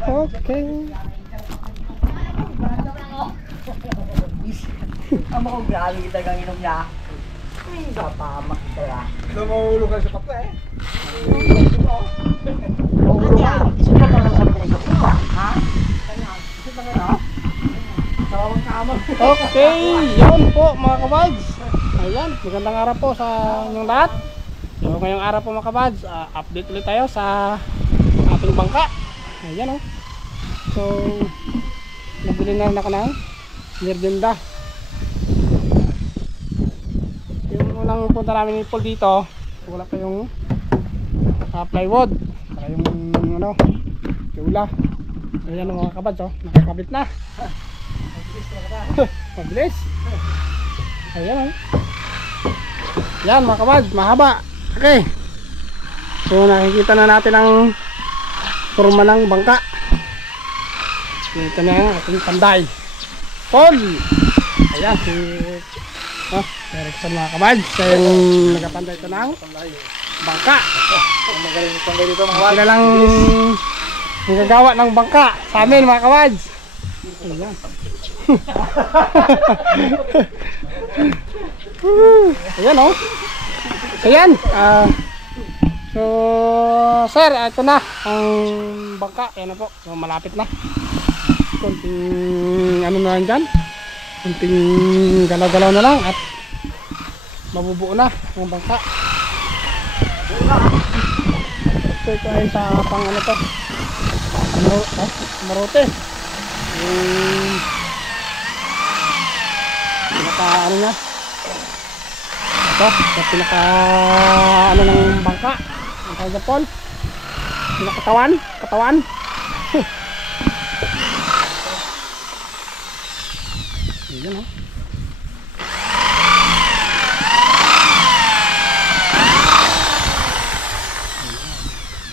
Okay. Ang mga grabe kita kang inom niya. Ay, papamak kita ya. Ito mahulog ka sa kapla eh. Mahulog ka. Gusto ka lang sabi ka ito. Ha? Gusto ka na? Tawang kamag. Okay, yun po mga kabads. Ayan, magandang araw po sa inyong lahat. So ngayong araw po mga kabads, update ulit tayo sa ating bangka. Ayan o. So, nabili na rin ako ng merienda. Yung unang punta namin ni Paul dito, wala pa yung plywood, saka yung ano, tula. Ayan o mga kabads, oh, nakakabit na. Mabilis. Ayan o. Yan mga kabads, mahaba. Okay. So nakikita na natin ang forma ng bangka. Ito na yung ating panday. Paul! Ayan si Erickson mga kabads. Siya yung nagapanday ito ng bangka. Magaling yung panday dito mga kabads. Sila lang nagagawa ng bangka sa amin mga kabads. Ayan. Ayan o. So yan. So sir, ito na ang bangka. Ayan na po. So, malapit na. Kunting ano na lang dyan. Kunting galaw-galaw na lang at mabubuo na ang bangka. So ito ay sa pang ano to, marote. Pinaka ano niya ito, sa pinaka ano ng bangka ang tawag na Paul, pinakatawan, katawan. Ayan o.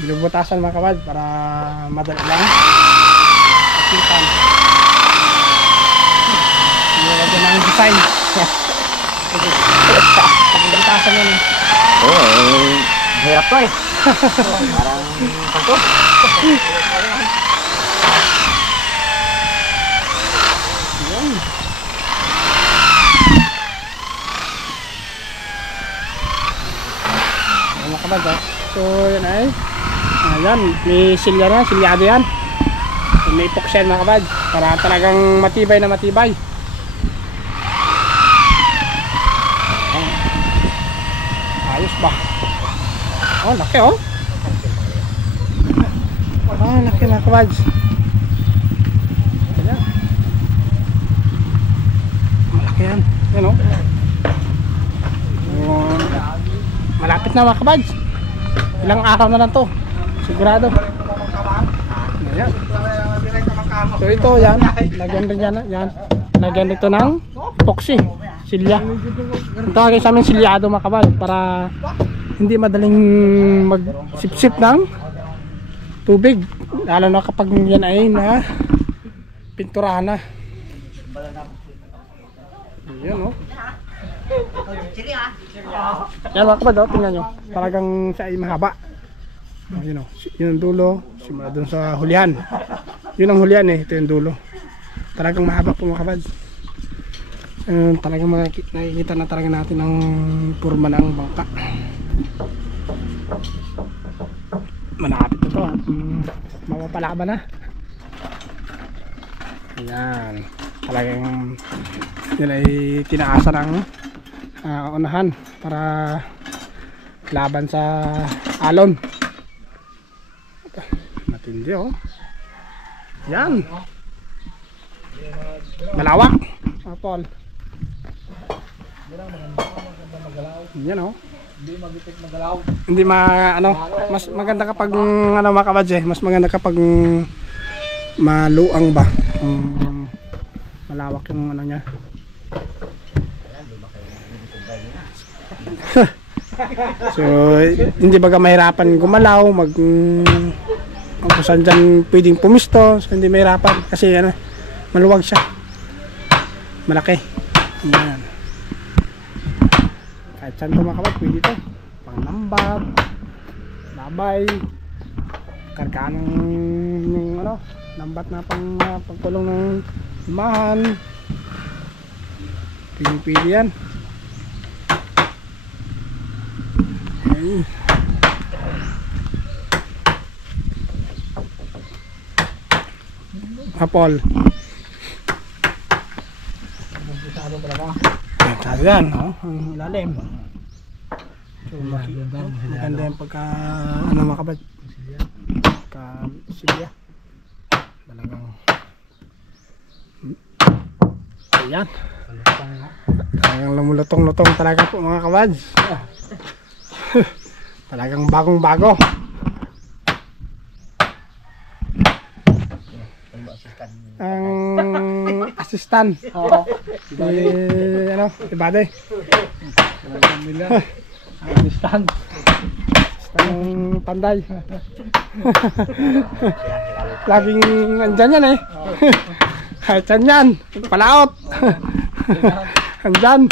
Binubutasan mga kabad para madali lang akitan. Nilagyan ng design. Binubutasan yun eh. Oo, hirap to eh. Parang kanto. Ayan. Ayan mga kabad oh. So yan ay ayan, may silya na, silyado yan. So, may epoxy mga kabad para talagang matibay na matibay. Ayos ba? Oh, laki oh. Ah, laki mga kabads. Ayan. Malaki yan. Yan oh. Malapit na mga kabads. Ilang araw na lang to. Sigurado. Ayan. So ito yan. Lagyan rin yan. Yan. Lagyan dito ng epoxy. Silya. Ito kagay sa amin silyado mga kabal para hindi madaling magsipsip ng tubig, lalo na kapag yan ay na pinturahan na. Yan o. Yan mga kabal, tingnan nyo, talagang siya ay mahaba. Yun o, yun ang dulo, simula dun sa hulihan. Yun ang hulihan eh, ito yung dulo. Talagang mahaba po mga kabal. Talagang nakikita na talaga natin ang kurma ng bangka. Malapit na to at mapapalaba na. Ayan, talagang yun ay tinaasa ng unahan para laban sa alon. Matindi oh. Yan, malawak Paul. Yan oh. Hindi magitik magalaw. Hindi ano, mas maganda kapag ano mga kabadje, mas maganda kapag maluang ba. Malawak yung ano niya. So, hindi baga mahirapan gumalaw, kung saan dyan pwedeng pumisto, so hindi mahirapan kasi ano, maluwag siya. Malaki. Yan. Kahit saan ito mga kabad, pwede ito. Pangnambab, labay, kargaan ng ano, ano, lambat na pagkulong ng limahan. Pili-pili yan. Okay. Apol. Masyado yan, oh, ang ilalim. So, maganda yung pagka, ano mga kabad, pagka silya. Talagang, ayan. Talagang lumulutong-lutong talaga po mga kabad. Talagang bagong-bago. Ang assistant. Oo. Ano, ibade. Assistant. Assistant Panday. Laging andyan yan eh. Kahit saan yan. Palaot. Andyan.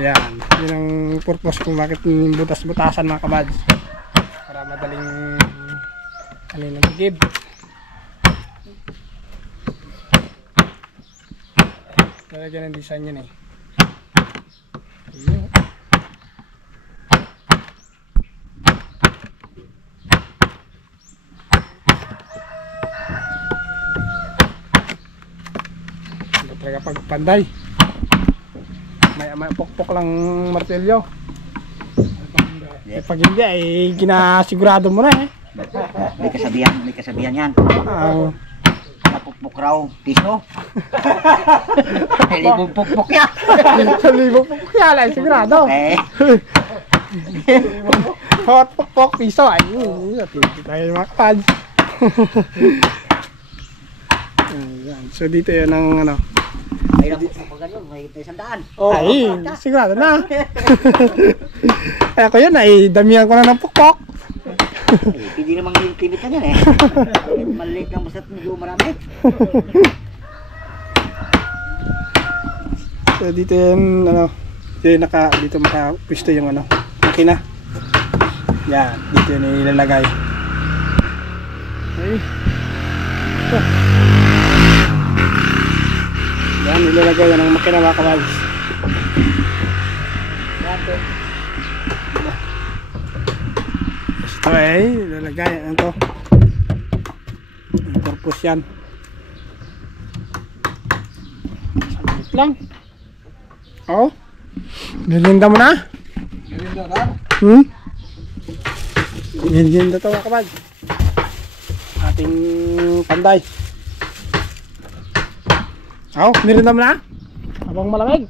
Yan. Yun ang purpose kung bakit butas-butasan mga kabads. Para madaling alin ang gigib. Talaga ng design yan eh. Ayun. Ito talaga pagpanday. May pokpok lang martilyo. Pag hindi ay ginasigurado mo na eh. May kasabihan yan. Napukpok raw, piso. May libong pukpok yan. Sa libong pukpok yan ay sigurado. Hot pukpok, piso ay tayo mga kapads. So dito yun ang ano. May pukpok pa ganyan, may 100. Ay, sigurado na. Kaya ko yun ay damihan ko na ng pukpok. Hindi namang limit ka yan eh. Maliit lang basta medyo marami. So dito yun, ano, dito makapisto yung ano, makina. Yan, dito yun ilalagay. Okay. So, yan, ilalagay yan ang makina mga kawalis. Ito eh, ilalagay yan ito. Ang purpose yan. Saglit lang. Oh, nilinda mo na? Nilinda na? Nilinda ito mga kabad. Ating panday. Oh, nilinda mo na? Habang malamig.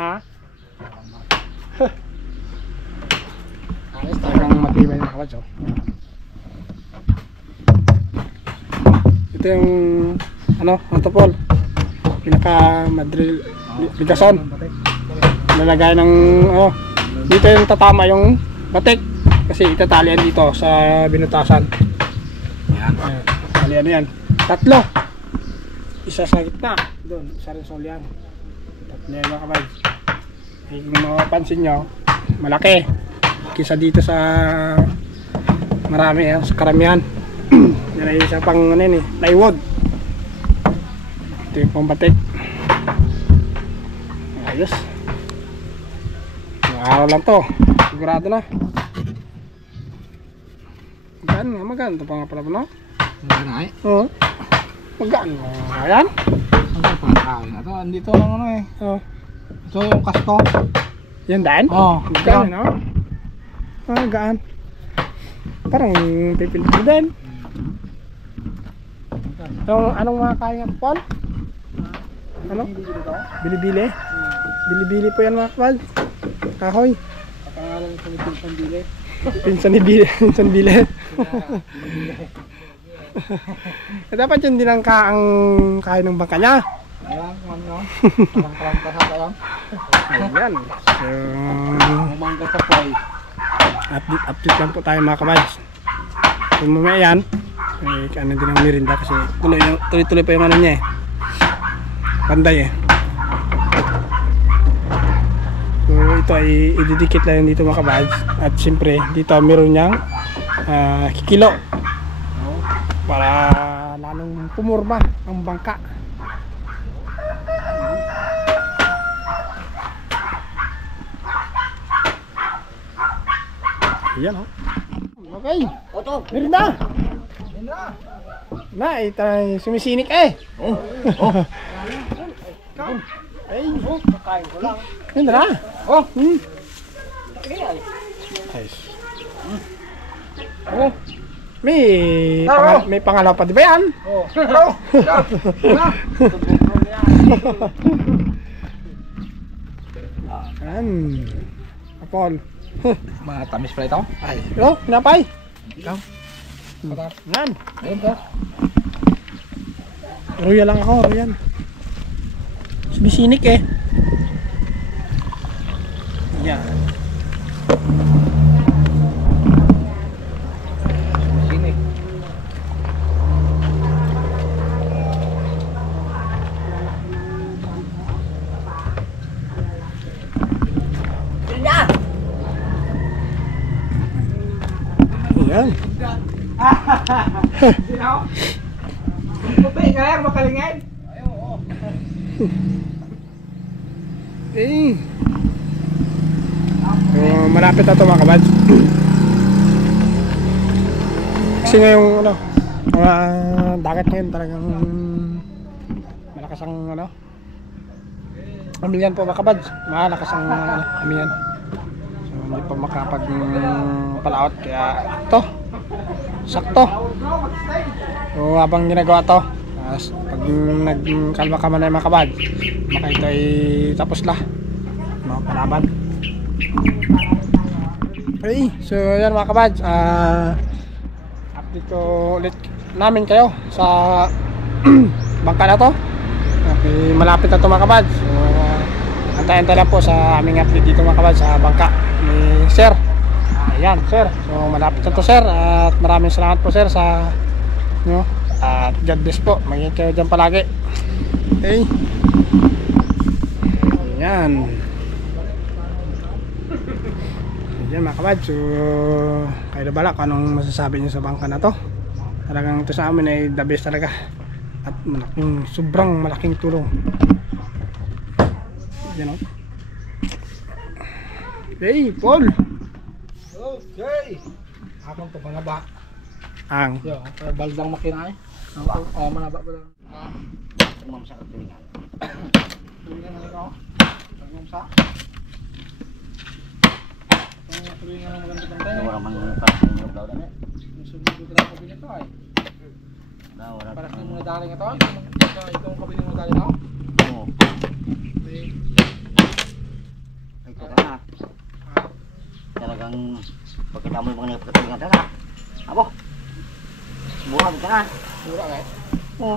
Ha? Ayos, talagang matibay mga kabad. Ito yung ano, antopol. Pinaka madril ligason. Lalagay ng oh, dito yung tatama yung batik kasi itatalian dito sa binutasan. Yan. Talian yan. Tatlo. Isa sa gitna, doon, isa rin sa ulian. Tatlo yan mga kabay. Kung mapapansin nyo, malaki kaysa dito sa marami, sa karamihan. Yan ay isa pang ano yun eh, plywood. Ito yung pambatik. Ayos. Mga araw lang to, sigurado na. Magaan nga, magaan ito pa nga pala po no? Magaan ay? Oo. Magaan nga, ayan. Ano pa kain? Ito, andito lang ano eh. Oo. Ito yung kasko. Yan daan? Oo. Magaan no? Ah, magaan. Parang pipilitin din. So, anong mga kaya nga Paul? Ano? Bili-bili? Bili-bili po yan mga kapal. Kahoy. Kapangalan ito ni Pinsan Bile. Pinsan ni Bile. Pinsan Bile. Dapat yun din ang kain ng bangka niya. Ayan, ano? Parang kasaka lang. Ayan. So, Umangga sa play. update lang po tayo mga kapal. Kung mamaya yan, ano din ang mirinda kasi tuloy-tuloy pa yung ano niya eh. Panday eh. So ito ay ididikit lang yun dito mga kabads. At siyempre dito meron niyang kikilo para lalong pumurma ang bangka. Ayan oh. Okay. Oto. Meron na. Na, ito sumisinik eh. Oh. Ay, Kakain ko lang. yun na. Oh, Ayos. Oh, may pangalaw pa di ba yan? Oh. Yan. Apol. Matamis pala ito. Ay, oh, pinapay. Ikaw. Yan. Ayun ka. Royal lang ako, royal. Bisinik eh. Yan. Sinik. Linda! Yan. Pupi, kaya makalingin. Eh. So, malapit na ito mga kabads. Kasi ngayong dagat ngayon talagang malakas ang amihan po mga kabads. Malakas ang amihan. So hindi pa makapagpalaot kaya ito sakto. So habang ginagawa to, pag nagkalma ka man na mga kabads, baka ito ay tapos na mga palaban. Okay, so yan mga kabads, update ko ulit namin kayo sa bangka na to. Okay, malapit na to mga kabads. So antayin lang po sa aming update dito mga kabads sa bangka ni Sir. Ayan Sir, so malapit na to Sir, at maraming salamat po Sir sa at God bless po, mag-ingat kayo dyan palagi. Okay, ayan. Yan mga kabad, so kayo na bala kung anong masasabi nyo sa bangka na to. Talagang ito sa amin ay the best talaga. At malaking, sobrang malaking tulong. Yan o. Hey, Paul! Okay. Akong to manaba. Ang Yo, baldang makina eh. Oh, manaba ba lang. Tumamsa ka tulingan. Tulingan na ikaw. Tulingan tulingan ang maganda ng tayo. Wala man yung parang yung daw na. Susunod ko lang kabili ito ay. Wala. Para sa mga daling ito. Itong kabili mo dali na. Oo. Okay. Ay, tara na. Talagang pagkita mo yung mga nagpagkatulingan, tara. Abo. Mura ka na. Mura eh. Oo.